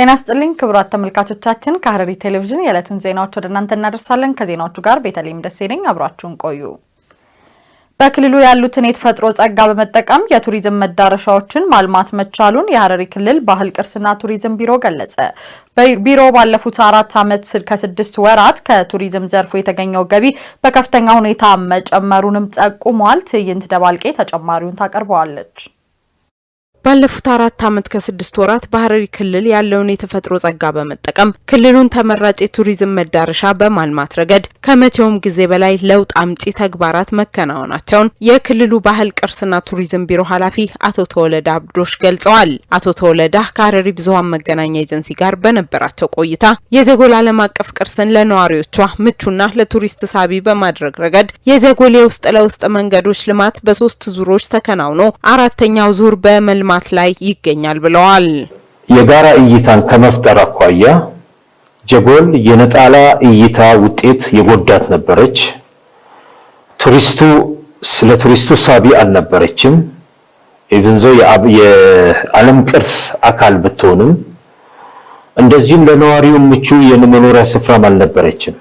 ጤና ይስጥልኝ ክቡራት ተመልካቾቻችን ከሐረሪ ቴሌቪዥን የዕለቱን ዜናዎች ወደ እናንተ እናደርሳለን። ከዜናዎቹ ጋር ቤተልሔም ደሴ ነኝ። አብራችሁን ቆዩ። በክልሉ ያሉትን የተፈጥሮ ጸጋ በመጠቀም የቱሪዝም መዳረሻዎችን ማልማት መቻሉን የሐረሪ ክልል ባህል ቅርስና ቱሪዝም ቢሮ ገለጸ። ቢሮ ባለፉት 4 ዓመት ከ6 ወራት ከቱሪዝም ዘርፉ የተገኘው ገቢ በከፍተኛ ሁኔታ መጨመሩንም ጠቁሟል። ትዕይንት ደባልቄ ተጨማሪውን ታቀርበዋለች። ባለፉት 4 ዓመት ከ6 ወራት በሐረሪ ክልል ያለውን የተፈጥሮ ጸጋ በመጠቀም ክልሉን ተመራጭ የቱሪዝም መዳረሻ በማልማት ረገድ ከመቼውም ጊዜ በላይ ለውጥ አምጪ ተግባራት መከናወናቸውን የክልሉ ባህል ቅርስና ቱሪዝም ቢሮ ኃላፊ አቶ ተወለደ አብዶሽ ገልጸዋል። አቶ ተወለደ ከሐረሪ ብዙሃን መገናኛ ኤጀንሲ ጋር በነበራቸው ቆይታ የጀጎል ዓለም አቀፍ ቅርስን ለነዋሪዎቿ ምቹና ለቱሪስት ሳቢ በማድረግ ረገድ የጀጎል የውስጥ ለውስጥ መንገዶች ልማት በ3 ዙሮች ተከናውኖ አራተኛው ዙር በመልማት ላይ ይገኛል ብለዋል። የጋራ እይታን ከመፍጠር አኳያ ጀጎል የነጣላ እይታ ውጤት የጎዳት ነበረች። ቱሪስቱ ሳቢ አልነበረችም። ኢቭንዞ የዓለም ቅርስ አካል ብትሆንም እንደዚህም ለነዋሪው ምቹ የመኖሪያ ስፍራም አልነበረችም።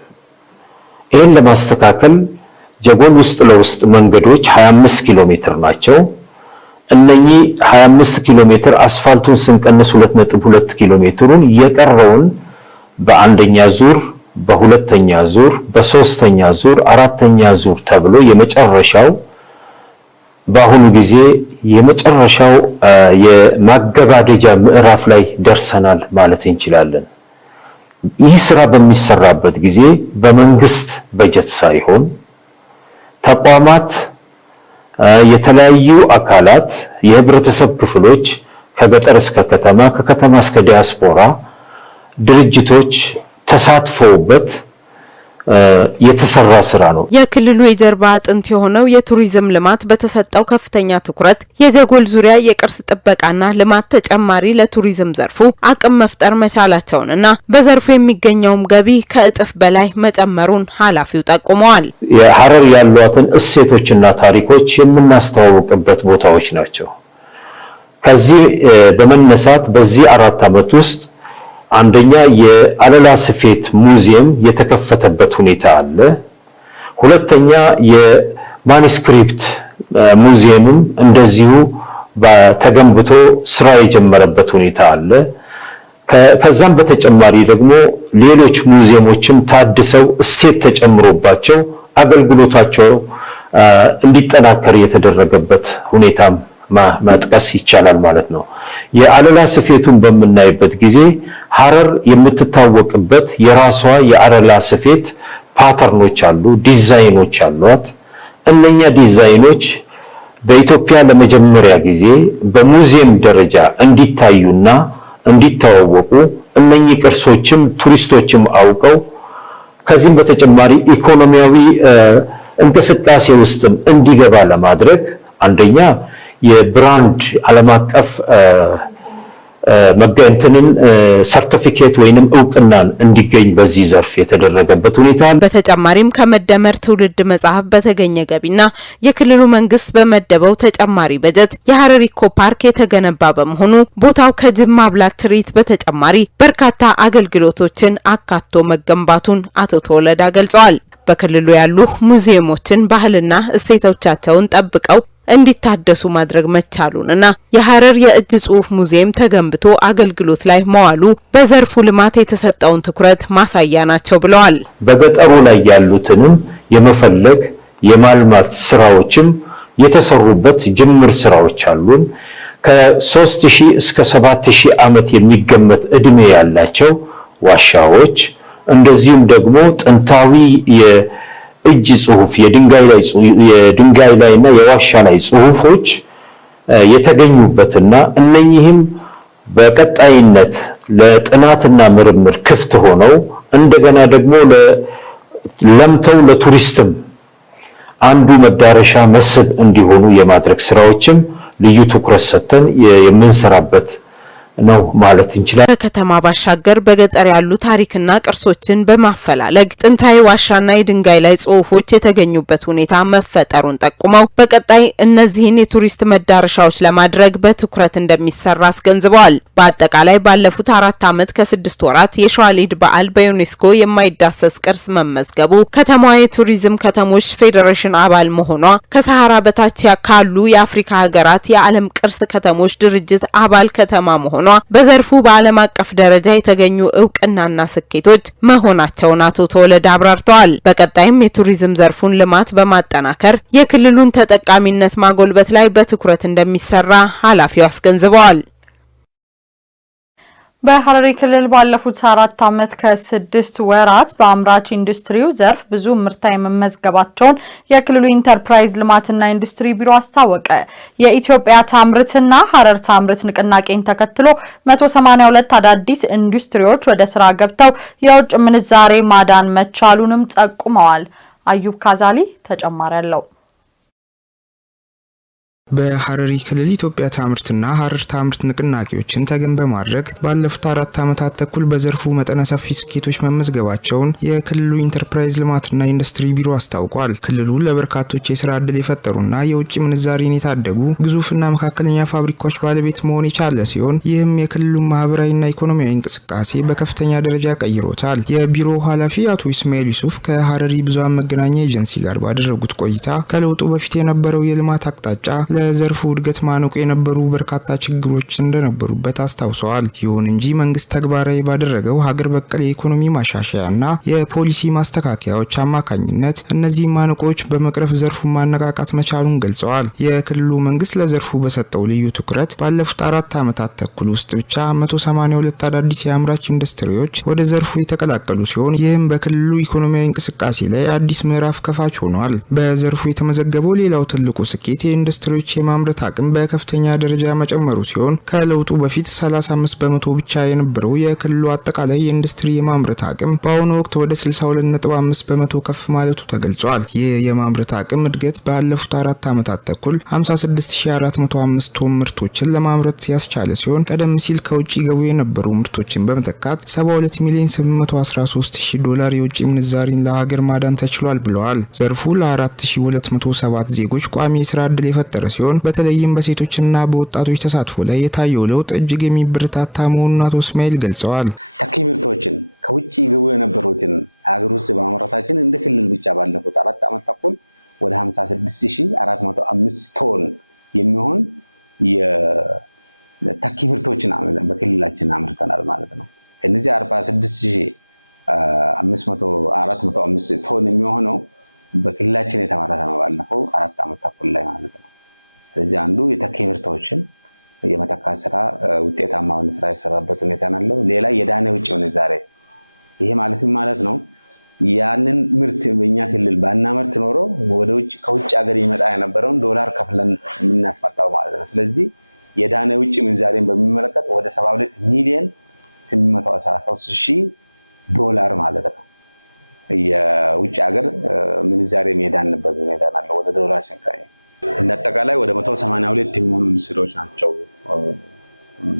ይህን ለማስተካከል ጀጎል ውስጥ ለውስጥ መንገዶች 25 ኪሎ ሜትር ናቸው። እነኚህ 25 ኪሎ ሜትር አስፋልቱን ስንቀንስ 2.2 ኪሎ ሜትሩን የቀረውን በአንደኛ ዙር፣ በሁለተኛ ዙር፣ በሶስተኛ ዙር፣ አራተኛ ዙር ተብሎ የመጨረሻው በአሁኑ ጊዜ የመጨረሻው የማገባደጃ ምዕራፍ ላይ ደርሰናል ማለት እንችላለን። ይህ ስራ በሚሰራበት ጊዜ በመንግስት በጀት ሳይሆን ተቋማት፣ የተለያዩ አካላት፣ የህብረተሰብ ክፍሎች ከገጠር እስከ ከተማ፣ ከከተማ እስከ ዲያስፖራ ድርጅቶች ተሳትፈውበት የተሰራ ስራ ነው። የክልሉ የጀርባ አጥንት የሆነው የቱሪዝም ልማት በተሰጠው ከፍተኛ ትኩረት የጀጎል ዙሪያ የቅርስ ጥበቃና ልማት ተጨማሪ ለቱሪዝም ዘርፉ አቅም መፍጠር መቻላቸውንና በዘርፉ የሚገኘውም ገቢ ከእጥፍ በላይ መጨመሩን ኃላፊው ጠቁመዋል። የሐረር ያሏትን እሴቶችና ታሪኮች የምናስተዋውቅበት ቦታዎች ናቸው። ከዚህ በመነሳት በዚህ 4 ዓመት ውስጥ አንደኛ የአለላ ስፌት ሙዚየም የተከፈተበት ሁኔታ አለ። ሁለተኛ የማኑስክሪፕት ሙዚየምም እንደዚሁ ተገንብቶ ስራ የጀመረበት ሁኔታ አለ። ከዛም በተጨማሪ ደግሞ ሌሎች ሙዚየሞችም ታድሰው እሴት ተጨምሮባቸው አገልግሎታቸው እንዲጠናከር የተደረገበት ሁኔታም መጥቀስ ይቻላል ማለት ነው። የአለላ ስፌቱን በምናይበት ጊዜ ሐረር የምትታወቅበት የራሷ የአለላ ስፌት ፓተርኖች አሉ፣ ዲዛይኖች አሏት። እነኛ ዲዛይኖች በኢትዮጵያ ለመጀመሪያ ጊዜ በሙዚየም ደረጃ እንዲታዩና እንዲተዋወቁ እነኚህ ቅርሶችም ቱሪስቶችም አውቀው ከዚህም በተጨማሪ ኢኮኖሚያዊ እንቅስቃሴ ውስጥም እንዲገባ ለማድረግ አንደኛ የብራንድ ዓለም አቀፍ መገንተንን ሰርቲፊኬት ወይንም ዕውቅናን እንዲገኝ በዚህ ዘርፍ የተደረገበት ሁኔታ። በተጨማሪም ከመደመር ትውልድ መጽሐፍ በተገኘ ገቢና የክልሉ መንግስት በመደበው ተጨማሪ በጀት የሐረሪ ኢኮ ፓርክ የተገነባ በመሆኑ ቦታው ከጅብ ማብላት ትርኢት በተጨማሪ በርካታ አገልግሎቶችን አካቶ መገንባቱን አቶ ተወለዳ ገልጸዋል። በክልሉ ያሉ ሙዚየሞችን ባህልና እሴቶቻቸውን ጠብቀው እንዲታደሱ ማድረግ መቻሉንና የሐረር የእጅ ጽሑፍ ሙዚየም ተገንብቶ አገልግሎት ላይ መዋሉ በዘርፉ ልማት የተሰጠውን ትኩረት ማሳያ ናቸው ብለዋል። በገጠሩ ላይ ያሉትንም የመፈለግ የማልማት ስራዎችም የተሰሩበት ጅምር ስራዎች አሉን። ከ3000 እስከ 7000 ዓመት የሚገመት እድሜ ያላቸው ዋሻዎች እንደዚሁም ደግሞ ጥንታዊ እጅ ጽሑፍ የድንጋይ ላይና የዋሻ ላይ ጽሑፎች የተገኙበትና እነኚህም በቀጣይነት ለጥናትና ምርምር ክፍት ሆነው እንደገና ደግሞ ለምተው ለቱሪስትም አንዱ መዳረሻ መስህብ እንዲሆኑ የማድረግ ስራዎችም ልዩ ትኩረት ሰጥተን የምንሰራበት ነው ማለት እንችላለን። ከከተማ ባሻገር በገጠር ያሉ ታሪክና ቅርሶችን በማፈላለግ ጥንታዊ ዋሻና የድንጋይ ላይ ጽሑፎች የተገኙበት ሁኔታ መፈጠሩን ጠቁመው በቀጣይ እነዚህን የቱሪስት መዳረሻዎች ለማድረግ በትኩረት እንደሚሰራ አስገንዝበዋል። በአጠቃላይ ባለፉት 4 ዓመት ከ6 ወራት የሸዋሊድ በዓል በዩኔስኮ የማይዳሰስ ቅርስ መመዝገቡ፣ ከተማዋ የቱሪዝም ከተሞች ፌዴሬሽን አባል መሆኗ፣ ከሰሃራ በታች ካሉ የአፍሪካ ሀገራት የዓለም ቅርስ ከተሞች ድርጅት አባል ከተማ መሆኗ በዘርፉ በዓለም አቀፍ ደረጃ የተገኙ እውቅናና ስኬቶች መሆናቸውን አቶ ተወለደ አብራርተዋል። በቀጣይም የቱሪዝም ዘርፉን ልማት በማጠናከር የክልሉን ተጠቃሚነት ማጎልበት ላይ በትኩረት እንደሚሰራ ኃላፊው አስገንዝበዋል። በሐረሪ ክልል ባለፉት 4 ዓመት ከ6 ወራት በአምራች ኢንዱስትሪው ዘርፍ ብዙ ምርታ የመመዝገባቸውን የክልሉ ኢንተርፕራይዝ ልማትና ኢንዱስትሪ ቢሮ አስታወቀ። የኢትዮጵያ ታምርትና ሐረር ታምርት ንቅናቄን ተከትሎ 182 አዳዲስ ኢንዱስትሪዎች ወደ ስራ ገብተው የውጭ ምንዛሬ ማዳን መቻሉንም ጠቁመዋል። አዩብ ካዛሊ ተጨማሪ አለው። በሐረሪ ክልል ኢትዮጵያ ታምርትና ሐረር ታምርት ንቅናቄዎችን ተገን በማድረግ ባለፉት 4 ዓመታት ተኩል በዘርፉ መጠነ ሰፊ ስኬቶች መመዝገባቸውን የክልሉ ኢንተርፕራይዝ ልማትና ኢንዱስትሪ ቢሮ አስታውቋል። ክልሉ ለበርካቶች የስራ ዕድል የፈጠሩና የውጭ ምንዛሬን የታደጉ ግዙፍና መካከለኛ ፋብሪካዎች ባለቤት መሆን የቻለ ሲሆን ይህም የክልሉ ማህበራዊና ኢኮኖሚያዊ እንቅስቃሴ በከፍተኛ ደረጃ ቀይሮታል። የቢሮው ኃላፊ አቶ ኢስማኤል ዩሱፍ ከሐረሪ ብዙሃን መገናኛ ኤጀንሲ ጋር ባደረጉት ቆይታ ከለውጡ በፊት የነበረው የልማት አቅጣጫ ለዘርፉ እድገት ማነቆ የነበሩ በርካታ ችግሮች እንደነበሩበት አስታውሰዋል። ይሁን እንጂ መንግስት ተግባራዊ ባደረገው ሀገር በቀል የኢኮኖሚ ማሻሻያና የፖሊሲ ማስተካከያዎች አማካኝነት እነዚህ ማነቆች በመቅረፍ ዘርፉን ማነቃቃት መቻሉን ገልጸዋል። የክልሉ መንግስት ለዘርፉ በሰጠው ልዩ ትኩረት ባለፉት 4 ዓመታት ተኩል ውስጥ ብቻ 182 አዳዲስ የአምራች ኢንዱስትሪዎች ወደ ዘርፉ የተቀላቀሉ ሲሆን ይህም በክልሉ ኢኮኖሚያዊ እንቅስቃሴ ላይ አዲስ ምዕራፍ ከፋች ሆኗል። በዘርፉ የተመዘገበው ሌላው ትልቁ ስኬት የኢንዱስትሪዎች የማምረት አቅም በከፍተኛ ደረጃ መጨመሩ ሲሆን ከለውጡ በፊት 35 በመቶ ብቻ የነበረው የክልሉ አጠቃላይ የኢንዱስትሪ የማምረት አቅም በአሁኑ ወቅት ወደ 62.5 በመቶ ከፍ ማለቱ ተገልጿል። ይህ የማምረት አቅም እድገት ባለፉት 4 ዓመታት ተኩል 56405 ቶን ምርቶችን ለማምረት ያስቻለ ሲሆን ቀደም ሲል ከውጭ ገቡ የነበሩ ምርቶችን በመተካት 72,813,000 ዶላር የውጭ ምንዛሪን ለሀገር ማዳን ተችሏል ብለዋል። ዘርፉ ለ4207 ዜጎች ቋሚ የስራ ዕድል የፈጠረ ሲሆን በተለይም በሴቶችና በወጣቶች ተሳትፎ ላይ የታየው ለውጥ እጅግ የሚበረታታ መሆኑን አቶ እስማኤል ገልጸዋል። ተኪ ምርቶችን ከውጭ ገቡ የነበሩትን አገር ውስጥ በማምረታችን እንደ ክልል ብቻ ባለፉት 4 ዓመት ተኩል ወደ 56405 ቶን የሚሆን የተኪ ምርቶችን በክልላችን አምርተናል ማለት ነው። እነዚህ 46405 ቶን የሚሆነው በክልላችን የተመረተ ነው ባለፈው 4 ዓመት ተኩል ላይ ማለት ነው። ስለዚህ አንዱ የተኪ ምርቶችን የመተካት ስራ ውጤታማ ሆነ ስራ የሰራበት ሁኔታ ነው። ሌላ የዳነ ውጭ ምንዛሬ ይሄ ማለት ነው ያንን ምርት በእኛ ክልል ባናመርት ኖሮ ወደ ውጭ ከውጭ ሀገር ይመጣ የነበረውን ዶላር ከፍለን የምናስመጣው ማለት ነው። ስለዚህ የዳነ ውጭ ምንዛሬን በሚመለከት ወደ 72,813,000 ዶላር ማለት ነው የውጭ ሀገር ምንዛሬ የዳንበት ሁኔታ ነው ወደ ዶላር ሲንቀየር። እንደ አጠቃላይ ወደ 182 የሚሆኑ ኢንዱስትሪዎች ናቸው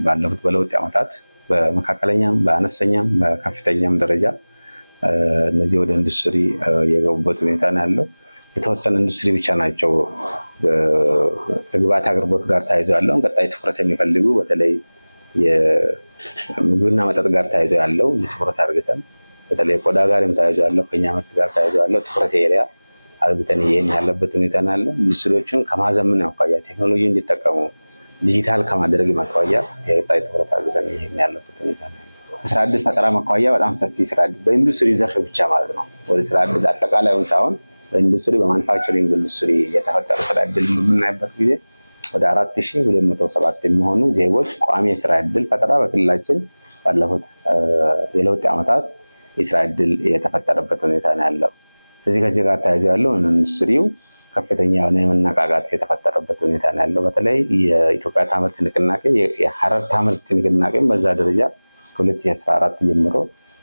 ባለፉት በለውጥ ዓመታት በመካከለኛም በአነስተኛም በከፍተኛም ደረጃ እነዚህ ወደ ኢንዱስትሪ የገቡበት ሁኔታ ነው ያለው። የተወሰነ ኢንዱስትሪ ብቻ ናቸው ከግብአት አቅርቦት ጋር ተያይዞ ያለው ቀጣይ ትኩረት የሚፈልጉ በተለይ የምግብና መጠጥ ጋር ተያይዞ ያለው ትኩረት አድርገን በተለይ ቆዳ ጋርም ተያይዞ ያለው ከኛ ምርት ጋር ተያይዞ ያለው ትኩረት ኤሪያ አርግተን ይሄን ያለበት ሁኔታ ነው ያለው። ኢንዱስትሪዎችን ከማዘመን አኳያ ቴክኖሎጂ እንዲጠቀሙ ዲጂታል ከማድረግ አኳያ የቀጣይ ትኩረት አድርገን ይሄን ያለበት ሁኔታ ነው። ስራ ዕድል ፈጠራ አኳያ በጣም ሰፊ ስራ ዕድል በኢንዱስትሪ ዘርፍ ብቻ ማለት ነው ወደ ስራ ዕድል አጠቃላይውን ሳይሆን በኢንዱስትሪ በማኑፋክቸሪንግ ኢንዱስትሪ የተፈጠረ ስራ ዕድል በምናይበት ጊዜ ወደ 4207 የሚሆኑ ዜጎች ቋሚ የስራ ዕድል ፈጠራ በክልላችን ባለፉት የለውጥ ዓመታት የስራ ዕድል የተፈጠረበት ሁኔታ ነው ያለው። ስለዚህ ከዚህ ጋር ተያይዞ ያለው ኢንዱስትሪው ከፍተኛ የሆነ የመነቃቃት የተፈጠረበት ሁኔታ ነው ያለው። በተለይ የኢትዮጵያ ታምርት ንቅናቄ የሐረር ታምርት ንቅናቄ በዛ ደረጃ ከ2014 ጀምሮ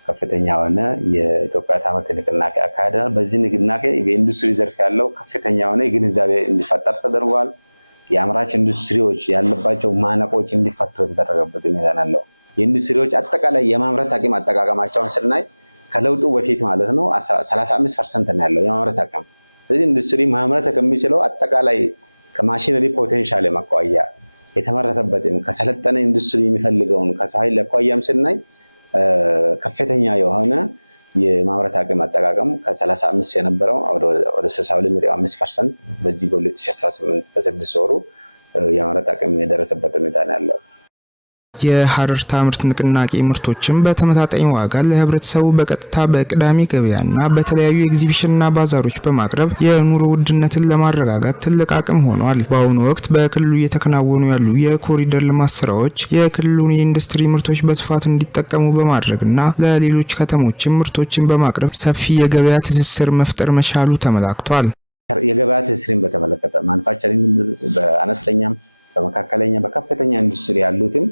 ከፍተኛ የሆነ የኢትዮጵያ ታምርት ንቅናቄ አካሄደናል። በዚህ ንቅናቄ በኢንዱስትሪ ዘርፍ ያለው ከፍተኛ የሆነ ግንዛቤ እንዲፈጠር ተደርጓል። የአምራች ኢንዱስትሪዎች ያለባቸው ማነቆች እንዲፈቱ የተደረገበት ሁኔታ ነው። የኢንዱስትሪዎች አጠቃላይ የማምረት አቅም አጠቃቀማቸውን ስናይ ከለውጡ በፊት ማለት ነው 35% ነው ያለው የማምረት አቅም። ስለዚህ ኢንዱስትሪ ማምረት ከሚችለው አጠቃላይ ከማሽነሪ ፖቴንሻል የማቋያ የተመረተበትን ከሰለጠነ ኢንዱስትሪ የሚፈልገውን ከሰው ኃይል አቋያም ስናይ ከፍተኛ የሆነ የማምረት አቅም አጠቃቀም ከ35 የነበረው ወደ 62.5% በዚህ በ2018 በ6 ወሩ የማምረት አቅም የደረሰበት ሁኔታ ነው ያለው። የሐረር ታምርት ንቅናቄ ምርቶችን በተመጣጣኝ ዋጋ ለህብረተሰቡ በቀጥታ በቅዳሜ ገበያና በተለያዩ ኤግዚቢሽንና ባዛሮች በማቅረብ የኑሮ ውድነትን ለማረጋጋት ትልቅ አቅም ሆኗል። በአሁኑ ወቅት በክልሉ እየተከናወኑ ያሉ የኮሪደር ልማት ስራዎች የክልሉን የኢንዱስትሪ ምርቶች በስፋት እንዲጠቀሙ በማድረግና ለሌሎች ከተሞችን ምርቶችን በማቅረብ ሰፊ የገበያ ትስስር መፍጠር መቻሉ ተመላክቷል። የገበያ ትስስርን በተመለከተ ማኑፋክቸሪንግ በአነስተኛም በመካከለኛ በከፍተኛ ኢንዱስትሪ ያሉትም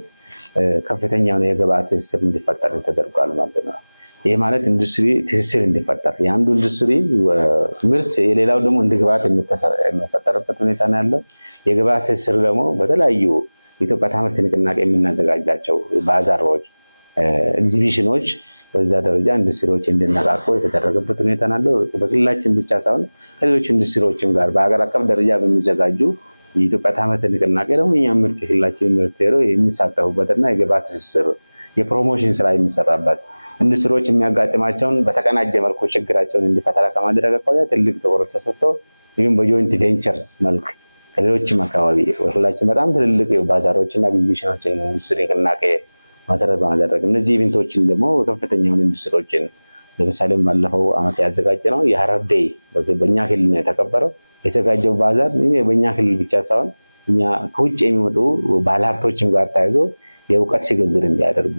ከፍተኛውን የገበያ ትስስር እንዲፈጠር ተደርጓል ማለት ነው። ይሄ ማለት ኢንዱስትሪ ትስስር እንዲፈጠር የአንዱ ኢንዱስትሪ ምርት የሌላው ደግሞ እንደ ግብዓት የሚፈጠርበት ሁኔታ ነው ያለው። የገበያ ትስስር ደግሞ በተለያዩ የኢትዮጵያ ታምርት ንቅናቄ የምናዘጋጃቸው ባዛሮች፣ ኤግዚቢሽኖች በዛ ደረጃ ኢንዱስትሪዎች እንዲነቃቁ የተደረገበት ሁኔታ ነው ያለው። በክልላችን ብቻ ሳይሆን ከሌሎች ኢንዱስትሪዎችም ጋር በሀገር አቀፍ ደረጃ በሚዘጋጁ የኢትዮጵያ ታምርት ንቅናቄ ደግሞ እኛም ምርት የክልላችን ምርት የሚሳተፉበትና የገበያ ትስስር የፕሮሞሽን ስራ የሚሰራበት ኢንዱስትሪዎች የሚያጋጥማቸውን በተቀናጀ መልኩ ችግራቸውን እንዲፈታ ከማድረግ አኳያ ትልቅ ትኩረት ተሰጥቶ ይህም በጆይንት ቬንቸር መልክ ከሌሎችም አካባቢ በክልላችን በጣም ትልልቅ ባዛሮችና ኤግዚቢሽኖችን ኢንዱስትሪ ንቅናቄ መሰረት በማድረግ እነዚህ ኢቨንቶችን ደግሞ ከፍተኛውን ኢንዱስትሪዎችን ለምሳሌ ባለፈው ዓመት ያዘጋጀ ነው የሐረር ዴይ በእኛ ክልል ነው የተከበረው። የተዘጋጀው ባዛር በእኛ ክልል ብቻ ሳይሆን እኛ ከውጭ የሚመጡ ባለሀብቶችም ጋር ተያይዞ የእውቀት ሽግግር እንዲያደርጉ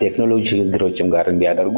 ቴክኖሎጂ ሽግግሮችም ጋር እንዲያደርጉ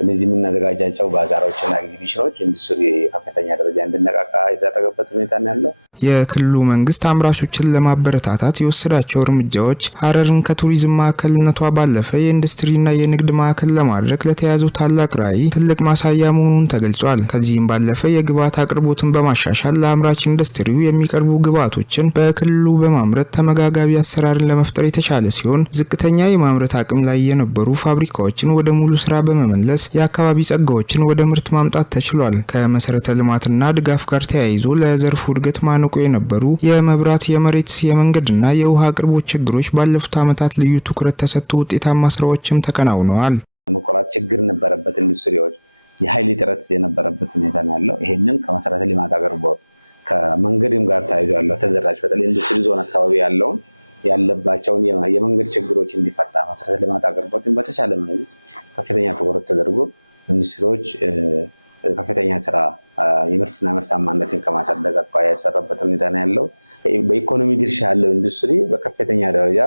እነዚህ የምናዘጋጃቸው ባዛሮችና ኤግዚቢሽኖች ኢንዱስትሪ ከፍተኛ ደረጃ እንዲነቃቃ የተደረገበት ሁኔታ ነው ያለው። የክልሉ መንግስት አምራቾችን ለማበረታታት የወሰዳቸው እርምጃዎች ሐረርን ከቱሪዝም ማዕከልነቷ ባለፈ የኢንዱስትሪና የንግድ ማዕከል ለማድረግ ለተያዘው ታላቅ ራዕይ ትልቅ ማሳያ መሆኑን ተገልጿል። ከዚህም ባለፈ የግብዓት አቅርቦትን በማሻሻል ለአምራች ኢንዱስትሪው የሚቀርቡ ግብዓቶችን በክልሉ በማምረት ተመጋጋቢ አሰራርን ለመፍጠር የተቻለ ሲሆን ዝቅተኛ የማምረት አቅም ላይ የነበሩ ፋብሪካዎችን ወደ ሙሉ ስራ በመመለስ የአካባቢ ጸጋዎችን ወደ ምርት ማምጣት ተችሏል። ከመሰረተ ልማትና ድጋፍ ጋር ተያይዞ ለዘርፉ እድገት ማነቆ የነበሩ የመብራት፣ የመሬት፣ የመንገድና የውሃ አቅርቦት ችግሮች ባለፉት ዓመታት ልዩ ትኩረት ተሰጥቶ ውጤታማ ስራዎችም ተከናውነዋል። መቆራት ችግር ነበረበት፣ ኢንዱስትሪዎች የኃይል እጥረት የነበረበት ሁኔታ ነው ያለው። ይሄንን ከመሰረተ ልማት አቅርቦት ከመንገድም ጋር ተያይዞ ያለው ተደራሽ በተለይ ኢንዱስትሪ ዞን አካባቢ ያለውን ያለባቸውን የመንገድ ችግሮች እንዲፈታ መሰረተ ልማት አቅርቦትን በተቻለ መንግስት ከፍተኛ ትኩረት ተደርጎ ኢንዱስትሪዎች ከፍተኛ ስራ የምርትና ምርታማነትን ከማሳደግ አኳያ የተሰራበት ሁኔታ ነው ያለው። በኢኮኖሚ ድርሻ ያለው ኢንዱስትሪ በከፍተኛ ደረጃ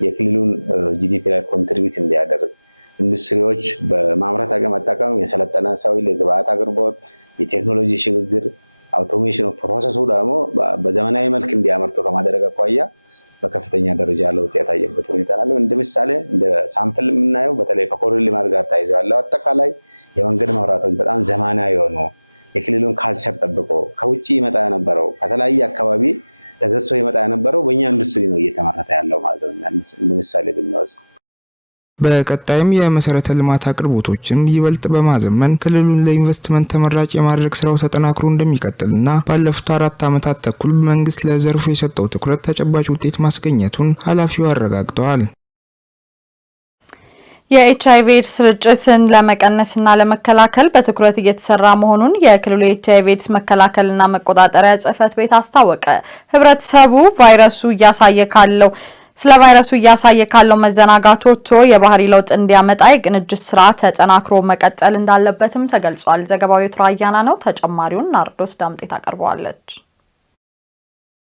የክልሉን ጂዲፒ ላይ ኮንትሪቢዩት እንዲያደርግ ኢንዱስትሪዎች በማምረት አቅም አጠቃቀም የሰለጠነ ሰው ለግብዓት አቅርቦት የቴክኖሎጂ ሽግግር አውቶሜሽን ፕሮሰሱ ደግሞ በዘመናዊ መልክ እንዲያመርቱ ከማድረግ አኳያ በከፍተኛ ደረጃ ለውጥ የታየበት ሁኔታ አለ። እንደ ምሳሌ እንደ ሳምፕል የምናየው በተለይ ከኮሪደር ልማት ጋር ተያይዞ ያለው አጠቃላይ የመንገድ መብራቶች በጣም ዘመናዊ የሆኑ የክልሉን ካልቸር ጠብቆ ከውጭ ይመጣ የነበረው ከተለያየ አካባቢ ተገዝቶ ይመጣ የነበረው በእኛ ኢንዱስትሪ ነው እየተመረተ ያለው ማለት ነው። እንደ ምሳሌ ብንወስድ በቀጣይም የመሰረተ ልማት አቅርቦቶችን ይበልጥ በማዘመን ክልሉን ለኢንቨስትመንት ተመራጭ የማድረግ ስራው ተጠናክሮ እንደሚቀጥልና ባለፉት 4 ዓመታት ተኩል መንግስት ለዘርፉ የሰጠው ትኩረት ተጨባጭ ውጤት ማስገኘቱን ኃላፊው አረጋግጠዋል። የኤችአይቪ ኤድስ ስርጭትን ለመቀነስና ለመከላከል በትኩረት እየተሰራ መሆኑን የክልሉ የኤችአይቪ ኤድስ መከላከልና መቆጣጠሪያ ጽሕፈት ቤት አስታወቀ። ህብረተሰቡ ስለ ቫይረሱ እያሳየ ካለው መዘናጋት ወጥቶ የባህሪ ለውጥ እንዲያመጣ የቅንጅት ስራ ተጠናክሮ መቀጠል እንዳለበትም ተገልጿል። ዘገባው የትራያና ነው። ተጨማሪውን ናርዶስ ዳምጤ ታቀርበዋለች።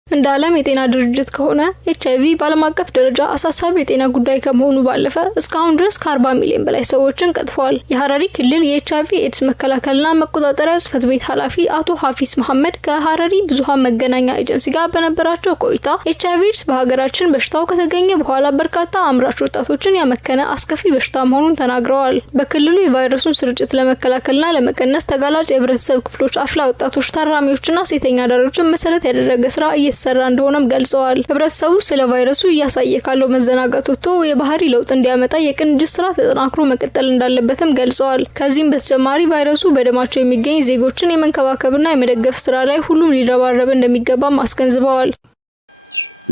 እንደ ዓለም የጤና ድርጅት ከሆነ ኤችአይቪ በዓለም አቀፍ ደረጃ አሳሳቢ የጤና ጉዳይ ከመሆኑ ባለፈ እስካሁን ድረስ ከ40 ሚሊዮን በላይ ሰዎችን ቀጥፏል። የሐረሪ ክልል የኤችአይቪ ኤድስ መከላከልና መቆጣጠሪያ ጽሕፈት ቤት ኃላፊ አቶ ሀፊዝ መሐመድ ከሐረሪ ብዙሃን መገናኛ ኤጀንሲ ጋር በነበራቸው ቆይታ ኤችአይቪ ኤድስ በሀገራችን በሽታው ከተገኘ በኋላ በርካታ አምራች ወጣቶችን ያመከነ አስከፊ በሽታ መሆኑን ተናግረዋል። በክልሉ የቫይረሱን ስርጭት ለመከላከልና ለመቀነስ ተጋላጭ የህብረተሰብ ክፍሎች፣ አፍላ ወጣቶች፣ ታራሚዎችና ሴተኛ አዳሪዎችን መሰረት ያደረገ ስራ እየተሰራ እንደሆነም ገልጸዋል። ህብረተሰቡ ስለ ቫይረሱ እያሳየ ካለው መዘናጋት ወጥቶ የባህሪ ለውጥ እንዲያመጣ የቅንጅት ስራ ተጠናክሮ መቀጠል እንዳለበትም ገልጸዋል። ከዚህም በተጨማሪ ቫይረሱ በደማቸው የሚገኝ ዜጎችን የመንከባከብና የመደገፍ ስራ ላይ ሁሉም ሊረባረብ እንደሚገባም አስገንዝበዋል።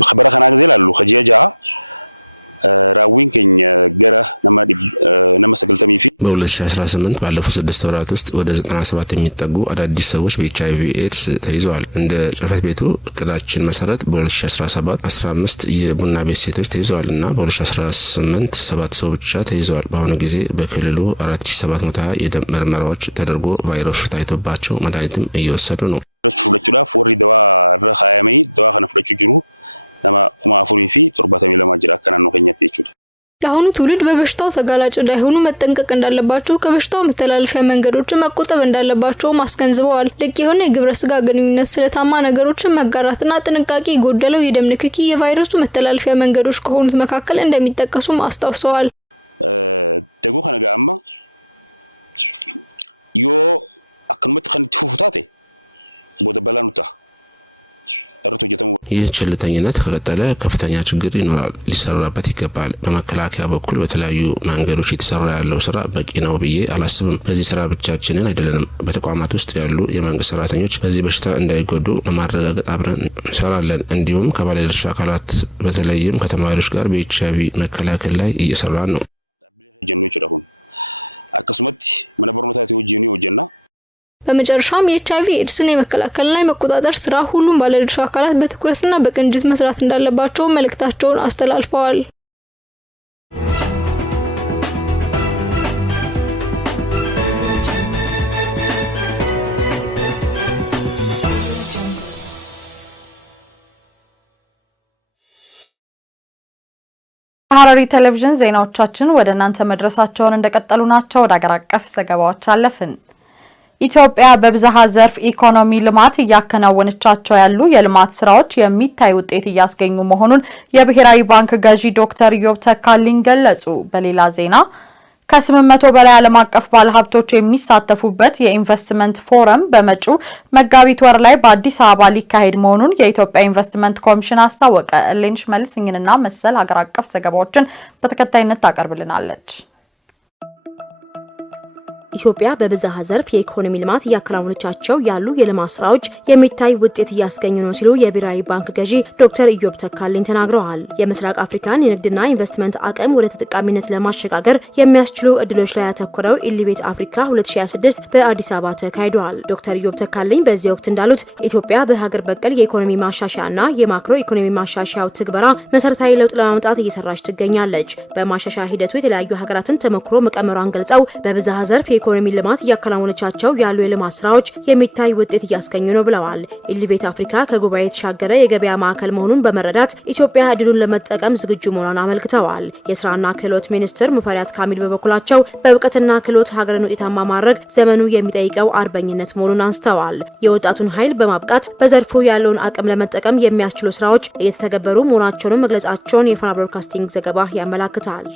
خبره خنا غزل አሉ ኸጂጃ ራዊን ከኝ ገረ ነመሰገልተሚ ፊ በ2018 ባለፉት 6 ወራት ውስጥ ወደ 97 የሚጠጉ አዳዲስ ሰዎች በኤችአይቪ ኤድስ ተይዘዋል። እንደ ጽህፈት ቤቱ እቅዳችን መሰረት በ2017 15 የቡና ቤት ሴቶች ተይዘዋል እና በ2018 7 ሰው ብቻ ተይዘዋል። በአሁኑ ጊዜ በክልሉ 4720 የደም ምርመራዎች ተደርጎ ቫይረሱ ታይቶባቸው መድኃኒትም እየወሰዱ ነው። ፍለቹላ ፎሪ ደዋ ረሃያሚ ደዋ ከነፍለቹ ጅሩ ለማ ኩማፉሪ ፊ ቱርባተሚ ለማጅራ ከናን ከኛት ይችላል። የአሁኑ ትውልድ በበሽታው ተጋላጭ እንዳይሆኑ መጠንቀቅ እንዳለባቸው ከበሽታው መተላለፊያ መንገዶችን መቆጠብ እንዳለባቸው ማስገንዝበዋል። ልቅ የሆነ የግብረ ስጋ ግንኙነት፣ ስለታማ ነገሮችን መጋራትና ጥንቃቄ የጎደለው የደም ንክኪ የቫይረሱ መተላለፊያ መንገዶች ከሆኑት መካከል እንደሚጠቀሱ አስታውሰዋል። ደጎ ከነጋማ ዮ አክንመት ከንት ፉፉታቴ ቦደ በላኑታ ይህ ቸልተኝነት ከቀጠለ ከፍተኛ ችግር ይኖራል፣ ሊሰራበት ይገባል። በመከላከያ በኩል በተለያዩ መንገዶች የተሰራ ያለው ስራ በቂ ነው ብዬ አላስብም። በዚህ ስራ ብቻችንን አይደለንም። በተቋማት ውስጥ ያሉ የመንግስት ሰራተኞች በዚህ በሽታ እንዳይጎዱ ለማረጋገጥ አብረን እንሰራለን። እንዲሁም ከባለድርሻ አካላት በተለይም ከተማሪዎች ጋር በኤችአይቪ መከላከል ላይ እየሰራን ነው። ጀኖች ደሁን አከስመት መነበርኖታት ወጂኒ ወጀና በመጨረሻም የኤችአይቪ ኤድስን የመከላከልና የመቆጣጠር ስራ ሁሉም ባለድርሻ አካላት በትኩረትና በቅንጅት መስራት እንዳለባቸው መልእክታቸውን አስተላልፈዋል። ሐረሪ ቴሌቪዥን ዜናዎቻችን ወደ እናንተ መድረሳቸውን እንደቀጠሉ ናቸው። ወደ ሀገር አቀፍ ዘገባዎች አለፍን። ኢትዮጵያ በብዝሃ ዘርፍ ኢኮኖሚ ልማት እያከናወነቻቸው ያሉ የልማት ስራዎች የሚታይ ውጤት እያስገኙ መሆኑን የብሔራዊ ባንክ ገዢ ዶክተር ኢዮብ ተካልኝ ገለጹ። በሌላ ዜና ከ800 በላይ ዓለም አቀፍ ባለሀብቶች የሚሳተፉበት የኢንቨስትመንት ፎረም በመጪው መጋቢት ወር ላይ በአዲስ አበባ ሊካሄድ መሆኑን የኢትዮጵያ ኢንቨስትመንት ኮሚሽን አስታወቀ። እሌንሽ መልስኝንና መሰል ሀገር አቀፍ ዘገባዎችን በተከታይነት ታቀርብልናለች። ኢትዮጵያ በብዝሃ ዘርፍ የኢኮኖሚ ልማት እያከናወነቻቸው ያሉ የልማት ስራዎች የሚታይ ውጤት እያስገኙ ነው ሲሉ የብሔራዊ ባንክ ገዢ ዶክተር ኢዮብ ተካልኝ ተናግረዋል። የምስራቅ አፍሪካን የንግድና ኢንቨስትመንት አቅም ወደ ተጠቃሚነት ለማሸጋገር የሚያስችሉ እድሎች ላይ ያተኮረው ኢሊቬት አፍሪካ 2026 በአዲስ አበባ ተካሂዷል። ዶክተር ኢዮብ ተካልኝ በዚህ ወቅት እንዳሉት ኢትዮጵያ በሀገር በቀል የኢኮኖሚ ማሻሻያና የማክሮ ኢኮኖሚ ማሻሻያው ትግበራ መሰረታዊ ለውጥ ለማምጣት እየሰራች ትገኛለች። በማሻሻያ ሂደቱ የተለያዩ ሀገራትን ተሞክሮ መቀመሯን ገልጸው በብዝሃ ዘርፍ የኢኮኖሚ ልማት እያከናወነቻቸው ያሉ የልማት ስራዎች የሚታይ ውጤት እያስገኙ ነው ብለዋል። ኢሊቬት አፍሪካ ከጉባኤ የተሻገረ የገበያ ማዕከል መሆኑን በመረዳት ኢትዮጵያ እድሉን ለመጠቀም ዝግጁ መሆኗን አመልክተዋል። የስራና ክህሎት ሚኒስትር ሙፈሪያት ካሚል በበኩላቸው በእውቀትና ክህሎት ሀገርን ውጤታማ ማድረግ ዘመኑ የሚጠይቀው አርበኝነት መሆኑን አንስተዋል። የወጣቱን ኃይል በማብቃት በዘርፉ ያለውን አቅም ለመጠቀም የሚያስችሉ ስራዎች እየተተገበሩ መሆናቸውን መግለጻቸውን የፋና ብሮድካስቲንግ ዘገባ ያመለክታል።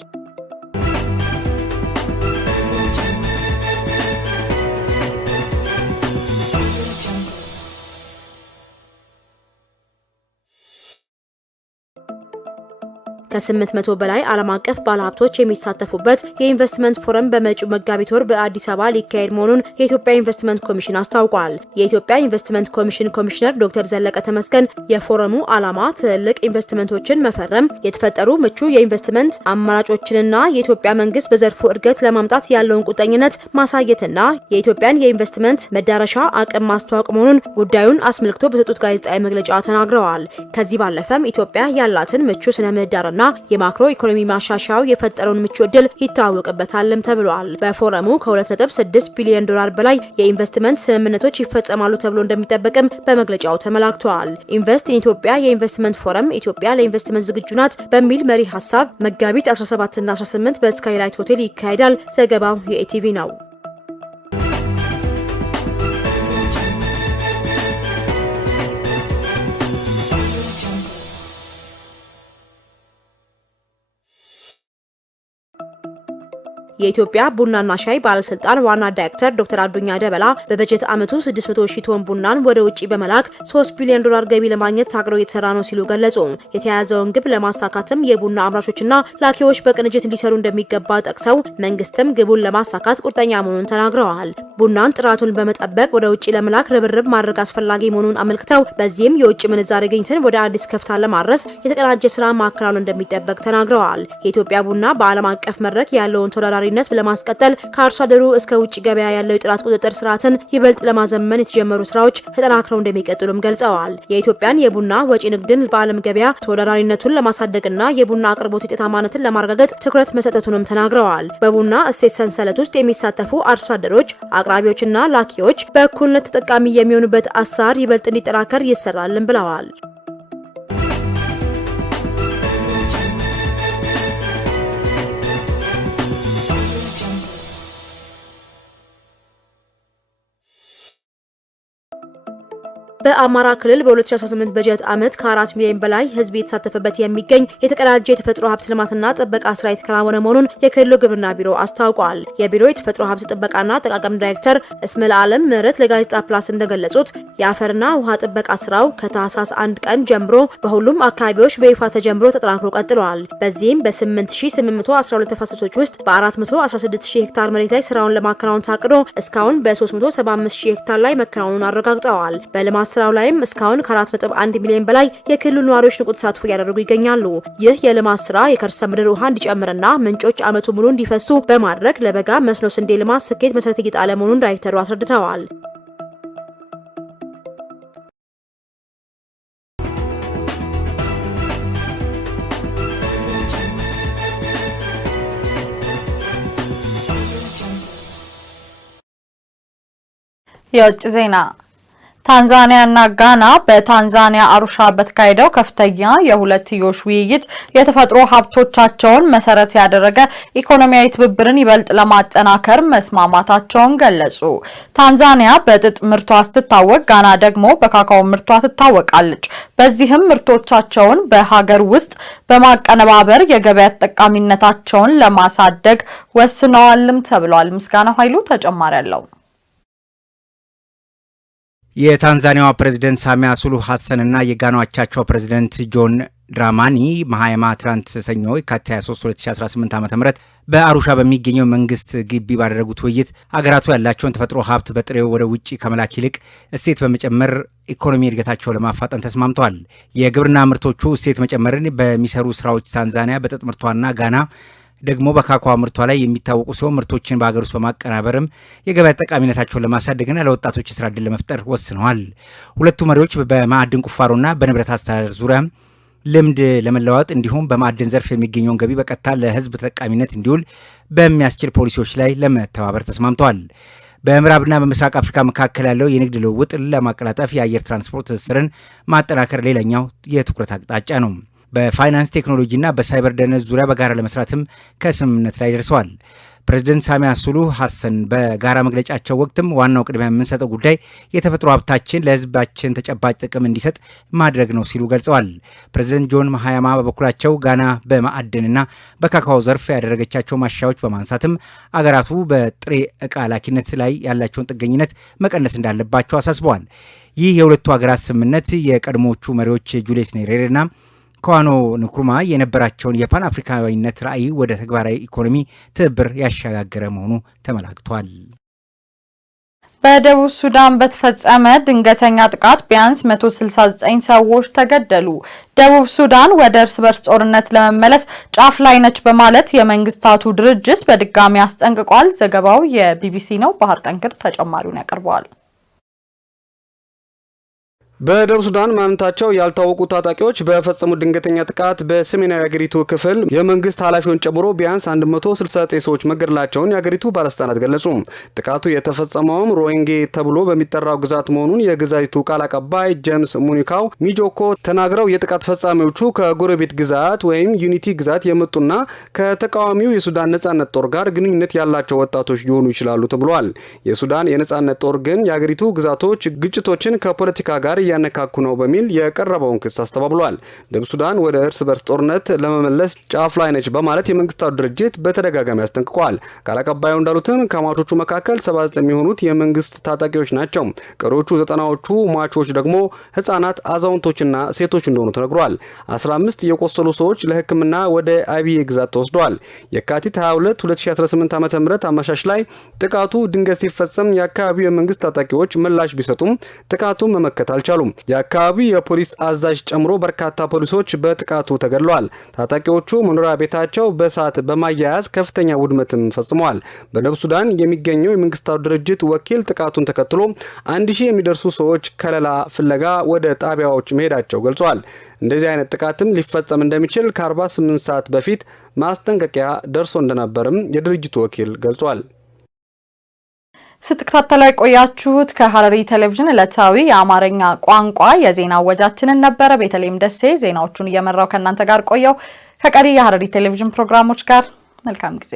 ከ800 በላይ ዓለም አቀፍ ባለሀብቶች የሚሳተፉበት የኢንቨስትመንት ፎረም በመጪው መጋቢት ወር በአዲስ አበባ ሊካሄድ መሆኑን የኢትዮጵያ ኢንቨስትመንት ኮሚሽን አስታውቋል። የኢትዮጵያ ኢንቨስትመንት ኮሚሽን ኮሚሽነር ዶክተር ዘለቀ ተመስገን የፎረሙ ዓላማ ትልቅ ኢንቨስትመንቶችን መፈረም፣ የተፈጠሩ ምቹ የኢንቨስትመንት አማራጮችንና የኢትዮጵያ መንግስት በዘርፉ እድገት ለማምጣት ያለውን ቁርጠኝነት ማሳየትና የኢትዮጵያን የኢንቨስትመንት መዳረሻ አቅም ማስተዋወቅ መሆኑን ጉዳዩን አስመልክቶ በሰጡት ጋዜጣዊ መግለጫ ተናግረዋል። ከዚህ ባለፈም ኢትዮጵያ ያላትን ምቹ ስነ ምህዳርና የማክሮ ኢኮኖሚ ማሻሻያው የፈጠረውን ምቹ እድል ይታወቅበታልም ተብሏል። በፎረሙ ከ2.6 ቢሊዮን ዶላር በላይ የኢንቨስትመንት ስምምነቶች ይፈጸማሉ ተብሎ እንደሚጠበቅም በመግለጫው ተመላክቷል። ኢንቨስት ኢን ኢትዮጵያ የኢንቨስትመንት ፎረም ኢትዮጵያ ለኢንቨስትመንት ዝግጁ ናት በሚል መሪ ሀሳብ መጋቢት 17 እና 18 በስካይላይት ሆቴል ይካሄዳል። ዘገባው የኢቲቪ ነው። የኢትዮጵያ ቡናና ሻይ ባለስልጣን ዋና ዳይሬክተር ዶክተር አዱኛ ደበላ በበጀት ዓመቱ 600 ሺህ ቶን ቡናን ወደ ውጪ በመላክ 3 ቢሊዮን ዶላር ገቢ ለማግኘት ታቅዶ እየተሰራ ነው ሲሉ ገለጹ። የተያዘውን ግብ ለማሳካትም የቡና አምራቾችና ላኪዎች በቅንጅት ሊሰሩ እንደሚገባ ጠቅሰው መንግስትም ግቡን ለማሳካት ቁርጠኛ መሆኑን ተናግረዋል። ቡናን ጥራቱን በመጠበቅ ወደ ውጪ ለመላክ ርብርብ ማድረግ አስፈላጊ መሆኑን አመልክተው በዚህም የውጭ ምንዛሬ ግኝትን ወደ አዲስ ከፍታ ለማድረስ የተቀናጀ ስራ ማከናወን እንደሚጠበቅ ተናግረዋል። የኢትዮጵያ ቡና በዓለም አቀፍ መድረክ ያለውን ተወዳዳሪነት ለማስቀጠል ከአርሶ አደሩ እስከ ውጭ ገበያ ያለው የጥራት ቁጥጥር ስርዓትን ይበልጥ ለማዘመን የተጀመሩ ስራዎች ተጠናክረው እንደሚቀጥሉም ገልጸዋል። የኢትዮጵያን የቡና ወጪ ንግድን በዓለም ገበያ ተወዳዳሪነቱን ለማሳደግና የቡና አቅርቦት ውጤታማነትን ለማረጋገጥ ትኩረት መሰጠቱንም ተናግረዋል። በቡና እሴት ሰንሰለት ውስጥ የሚሳተፉ አርሶ አደሮች፣ አቅራቢዎችና ላኪዎች በእኩልነት ተጠቃሚ የሚሆኑበት አሰራር ይበልጥ እንዲጠናከር ይሰራልን ብለዋል። በአማራ ክልል በ2018 በጀት ዓመት ከ4 ሚሊዮን በላይ ህዝብ የተሳተፈበት የሚገኝ የተቀናጀ የተፈጥሮ ሀብት ልማትና ጥበቃ ስራ የተከናወነ መሆኑን የክልሉ ግብርና ቢሮ አስታውቋል። የቢሮ የተፈጥሮ ሀብት ጥበቃና አጠቃቀም ዳይሬክተር እስመል ዓለም ምህረት ለጋዜጣ ፕላስ እንደገለጹት የአፈርና ውሃ ጥበቃ ስራው ከታህሳስ 1 ቀን ጀምሮ በሁሉም አካባቢዎች በይፋ ተጀምሮ ተጠናክሮ ቀጥሏል። በዚህም በ8812 ተፋሰሶች ውስጥ በ416000 ሄክታር መሬት ላይ ስራውን ለማከናወን ታቅዶ እስካሁን በ375000 ሄክታር ላይ መከናወኑን አረጋግጠዋል። በልማት ስራው ላይም እስካሁን ከ4.1 ሚሊዮን በላይ የክልሉ ነዋሪዎች ንቁ ተሳትፎ እያደረጉ ይገኛሉ። ይህ የልማት ስራ የከርሰ ምድር ውሃ እንዲጨምርና ምንጮች ዓመቱ ሙሉ እንዲፈሱ በማድረግ ለበጋ መስኖ ስንዴ ልማት ስኬት መሰረት እየጣለ መሆኑን ዳይሬክተሩ አስረድተዋል። የውጭ ዜና ታንዛኒያና ጋና በታንዛኒያ አሩሻ በተካሄደው ከፍተኛ የሁለትዮሽ ውይይት የተፈጥሮ ሀብቶቻቸውን መሰረት ያደረገ ኢኮኖሚያዊ ትብብርን ይበልጥ ለማጠናከር መስማማታቸውን ገለጹ። ታንዛኒያ በጥጥ ምርቷ ስትታወቅ፣ ጋና ደግሞ በካካኦ ምርቷ ትታወቃለች። በዚህም ምርቶቻቸውን በሀገር ውስጥ በማቀነባበር የገበያ ተጠቃሚነታቸውን ለማሳደግ ወስነዋልም ተብሏል። ምስጋናው ኃይሉ ተጨማሪ አለው። የታንዛኒያዋ ፕሬዝዳንት ሳሚያ ሱሉሁ ሀሰን እና የጋናው አቻቸው ፕሬዝዳንት ጆን ድራማኒ ማሃይማ ትናንት ሰኞ የካቲት 23 2018 ዓ.ም በአሩሻ በሚገኘው መንግስት ግቢ ባደረጉት ውይይት አገራቱ ያላቸውን ተፈጥሮ ሀብት በጥሬው ወደ ውጪ ከመላክ ይልቅ እሴት በመጨመር ኢኮኖሚ እድገታቸውን ለማፋጠን ተስማምተዋል። የግብርና ምርቶቹ እሴት መጨመርን በሚሰሩ ስራዎች ታንዛኒያ በጥጥ ምርቷና ጋና ደግሞ በካካኦ ምርቷ ላይ የሚታወቁ ሲሆን ምርቶችን በሀገር ውስጥ በማቀናበርም የገበያ ጠቃሚነታቸውን ለማሳደግና ለወጣቶች የስራ ዕድል ለመፍጠር ወስነዋል። ሁለቱ መሪዎች በማዕድን ቁፋሮና በንብረት አስተዳደር ዙሪያ ልምድ ለመለዋወጥ እንዲሁም በማዕድን ዘርፍ የሚገኘውን ገቢ በቀጥታ ለሕዝብ ተጠቃሚነት እንዲውል በሚያስችል ፖሊሲዎች ላይ ለመተባበር ተስማምተዋል። በምዕራብና በምስራቅ አፍሪካ መካከል ያለው የንግድ ልውውጥ ለማቀላጠፍ የአየር ትራንስፖርት ትስስርን ማጠናከር ሌላኛው የትኩረት አቅጣጫ ነው። በፋይናንስ ቴክኖሎጂና በሳይበር ደህንነት ዙሪያ በጋራ ለመስራትም ከስምምነት ላይ ደርሰዋል። ፕሬዝዳንት ሳሚያ ሱሉሁ ሀሰን በጋራ መግለጫቸው ወቅትም ዋናው ቅድሚያ የምንሰጠው ጉዳይ የተፈጥሮ ሀብታችን ለሕዝባችን ተጨባጭ ጥቅም እንዲሰጥ ማድረግ ነው ሲሉ ገልጸዋል። ፕሬዝዳንት ጆን ማሃያማ በበኩላቸው ጋና በማዕድንና በካካኦ ዘርፍ ያደረገቻቸው ማሻሻያዎች በማንሳትም አገራቱ በጥሬ ዕቃ ላኪነት ላይ ያላቸውን ጥገኝነት መቀነስ እንዳለባቸው አሳስበዋል። ይህ የሁለቱ ሀገራት ስምምነት የቀድሞዎቹ መሪዎች ጁሊየስ ኔሬሬና ከዋኖ ንክሩማ የነበራቸውን የፓን አፍሪካዊነት ራዕይ ወደ ተግባራዊ ኢኮኖሚ ትብብር ያሸጋገረ መሆኑ ተመላክቷል። በደቡብ ሱዳን በተፈጸመ ድንገተኛ ጥቃት ቢያንስ 169 ሰዎች ተገደሉ። ደቡብ ሱዳን ወደ እርስ በርስ ጦርነት ለመመለስ ጫፍ ላይ ነች በማለት የመንግስታቱ ድርጅት በድጋሚ አስጠንቅቋል። ዘገባው የቢቢሲ ነው። ባህር ጠንክር ተጨማሪውን ያቀርበዋል። በደቡብ ሱዳን ማንነታቸው ያልታወቁ ታጣቂዎች በፈጸሙት ድንገተኛ ጥቃት በሰሜናዊ የአገሪቱ ክፍል የመንግስት ኃላፊውን ጨምሮ ቢያንስ 169 ሰዎች መገደላቸውን የአገሪቱ ባለስልጣናት ገለጹ። ጥቃቱ የተፈጸመውም ሮሂንጌ ተብሎ በሚጠራው ግዛት መሆኑን የግዛቱ ቃል አቀባይ ጄምስ ሙኒካው ሚጆኮ ተናግረው የጥቃት ፈጻሚዎቹ ከጎረቤት ግዛት ወይም ዩኒቲ ግዛት የመጡና ከተቃዋሚው የሱዳን ነጻነት ጦር ጋር ግንኙነት ያላቸው ወጣቶች ሊሆኑ ይችላሉ ተብሏል። የሱዳን የነጻነት ጦር ግን የአገሪቱ ግዛቶች ግጭቶችን ከፖለቲካ ጋር እያነካኩ ነው በሚል የቀረበውን ክስ አስተባብሏል። ደቡብ ሱዳን ወደ እርስ በርስ ጦርነት ለመመለስ ጫፍ ላይ ነች በማለት የመንግስታቱ ድርጅት በተደጋጋሚ አስጠንቅቋል። ቃል አቀባዩ እንዳሉትም ከሟቾቹ መካከል 79 የሚሆኑት የመንግስት ታጣቂዎች ናቸው። ቀሪዎቹ 90ዎቹ ሟቾች ደግሞ ህጻናት፣ አዛውንቶችና ሴቶች እንደሆኑ ተነግሯል። 15 የቆሰሉ ሰዎች ለሕክምና ወደ አብዬ ግዛት ተወስደዋል። የካቲት 22 2018 ዓ.ም አመሻሽ ላይ ጥቃቱ ድንገት ሲፈጸም የአካባቢው የመንግስት ታጣቂዎች ምላሽ ቢሰጡም ጥቃቱን መመከት አልቻሉም። የአካባቢው የፖሊስ አዛዥ ጨምሮ በርካታ ፖሊሶች በጥቃቱ ተገድለዋል። ታጣቂዎቹ መኖሪያ ቤታቸው በእሳት በማያያዝ ከፍተኛ ውድመትም ፈጽመዋል። በደቡብ ሱዳን የሚገኘው የመንግስታቱ ድርጅት ወኪል ጥቃቱን ተከትሎ 1000 የሚደርሱ ሰዎች ከለላ ፍለጋ ወደ ጣቢያዎች መሄዳቸው ገልጿል። እንደዚህ አይነት ጥቃትም ሊፈጸም እንደሚችል ከ48 ሰዓት በፊት ማስጠንቀቂያ ደርሶ እንደነበርም የድርጅቱ ወኪል ገልጿል። ስትከታተሉ የቆያችሁት ከሐረሪ ቴሌቪዥን ዕለታዊ የአማርኛ ቋንቋ የዜና ወጃችንን ነበረ። ቤተልሔም ደሴ ዜናዎቹን እየመራው ከእናንተ ጋር ቆየው። ከቀሪ የሐረሪ ቴሌቪዥን ፕሮግራሞች ጋር መልካም ጊዜ